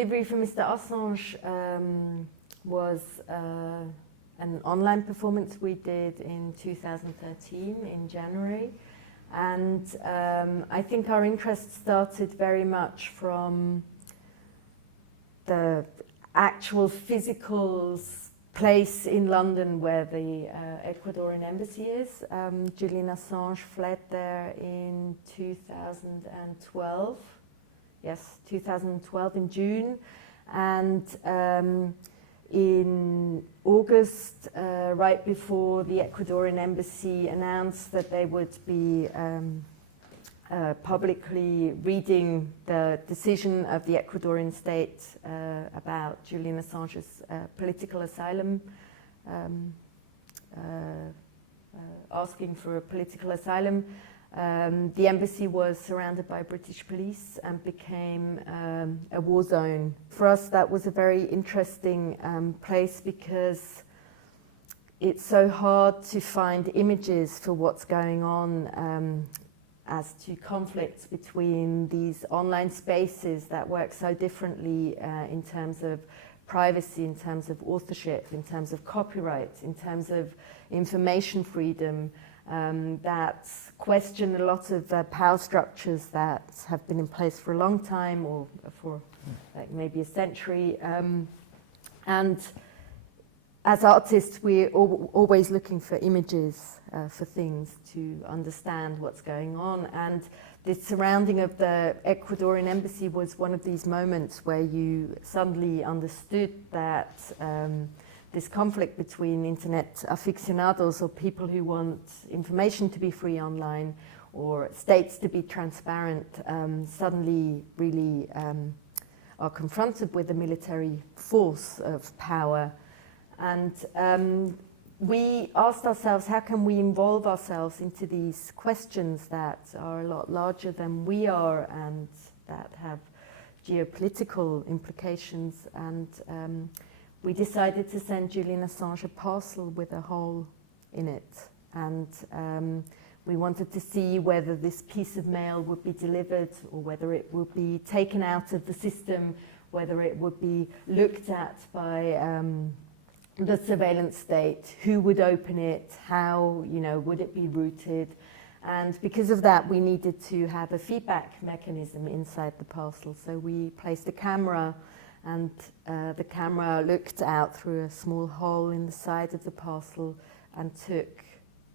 Delivery for Mr. Assange was an online performance we did in 2013 in January. And I think our interest started very much from the actual physical place in London where the Ecuadorian embassy is. Julian Assange fled there in 2012. Yes, 2012 in June. And in August, right before the Ecuadorian embassy announced that they would be publicly reading the decision of the Ecuadorian state about Julian Assange's political asylum, asking for a political asylum, the embassy was surrounded by British police and became a war zone. For us, that was a very interesting place because it's so hard to find images for what's going on as to conflicts between these online spaces that work so differently in terms of privacy, in terms of authorship, in terms of copyright, in terms of information freedom, that question a lot of power structures that have been in place for a long time or for like maybe a century. And as artists, we're always looking for images for things to understand what's going on. And the surrounding of the Ecuadorian embassy was one of these moments where you suddenly understood that this conflict between internet aficionados, or people who want information to be free online, or states to be transparent, suddenly really are confronted with a military force of power. And we asked ourselves, how can we involve ourselves into these questions that are a lot larger than we are and that have geopolitical implications? And we decided to send Julian Assange a parcel with a hole in it. And we wanted to see whether this piece of mail would be delivered or whether it would be taken out of the system, whether it would be looked at by the surveillance state, who would open it, how, would it be routed? And because of that, we needed to have a feedback mechanism inside the parcel. So we placed a camera, and the camera looked out through a small hole in the side of the parcel and took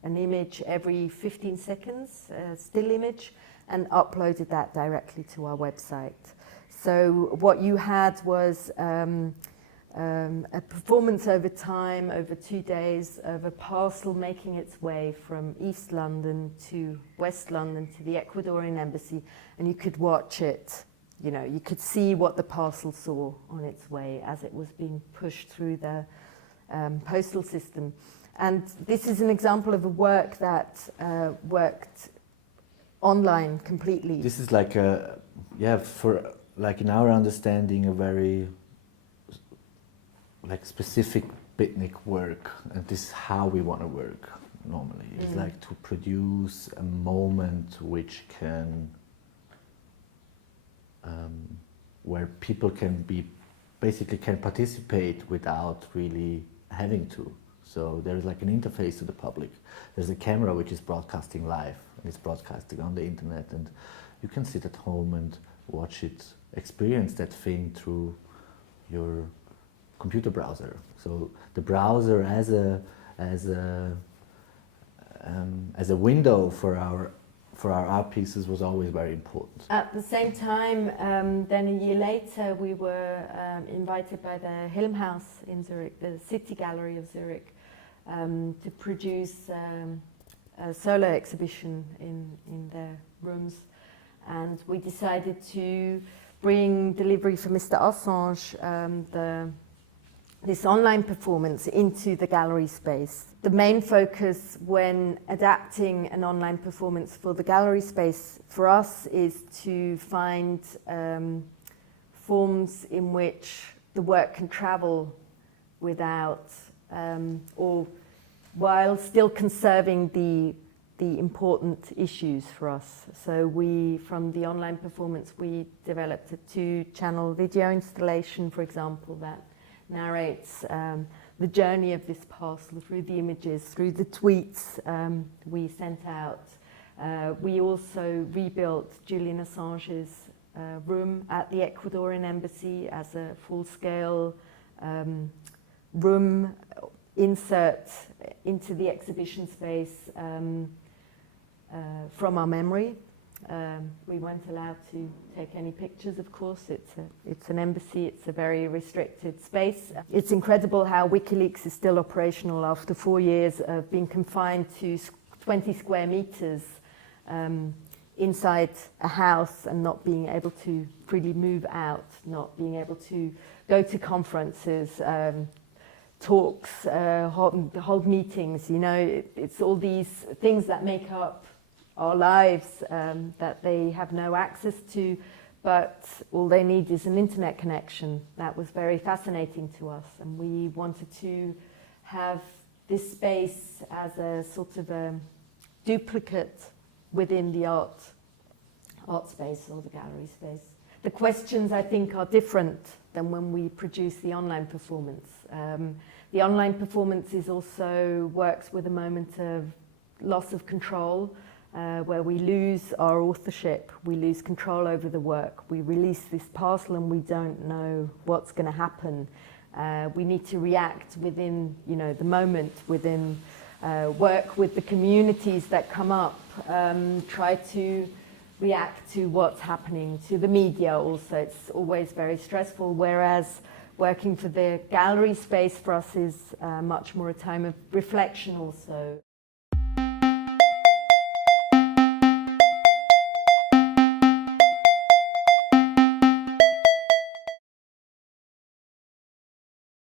an image every 15 seconds, a still image, and uploaded that directly to our website. So what you had was a performance over time, over 2 days, of a parcel making its way from East London to West London to the Ecuadorian embassy, and you could watch it. You could see what the parcel saw on its way as it was being pushed through the postal system. And this is an example of a work that worked online completely. This is like in our understanding, a very specific bitnik work, and this is how we want to work normally. It's like to produce a moment which can where people can participate without really having to. So there's like an interface to the public. There's a camera which is broadcasting live, and it's broadcasting on the internet, and you can sit at home and watch it, experience that thing through your computer browser. So the browser as a window for our art pieces was always very important. At the same time, then a year later, we were invited by the Helmhaus in Zurich, the City Gallery of Zurich, to produce a solo exhibition in their rooms. And we decided to bring Delivery for Mr. Assange, this online performance, into the gallery space. The main focus when adapting an online performance for the gallery space for us is to find forms in which the work can travel without or while still conserving the the important issues for us. So we, from the online performance, we developed a 2-channel video installation, for example, that narrates the journey of this parcel through the images, through the tweets we sent out. We also rebuilt Julian Assange's room at the Ecuadorian embassy as a full-scale room insert into the exhibition space from our memory. We weren't allowed to take any pictures, of course. It's an embassy, it's a very restricted space. It's incredible how WikiLeaks is still operational after 4 years of being confined to 20 square meters inside a house and not being able to freely move out, not being able to go to conferences, talks, hold meetings. You know, it's all these things that make up our lives that they have no access to, but all they need is an internet connection. That was very fascinating to us, and we wanted to have this space as a sort of a duplicate within the art space or the gallery space. The questions, I think, are different than when we produce the online performance. The online performance is also works with a moment of loss of control, where we lose our authorship, we lose control over the work. We release this parcel and we don't know what's going to happen. We need to react within, you know, the moment, within work with the communities that come up, try to react to what's happening, to the media also. It's always very stressful, whereas working for the gallery space for us is much more a time of reflection also.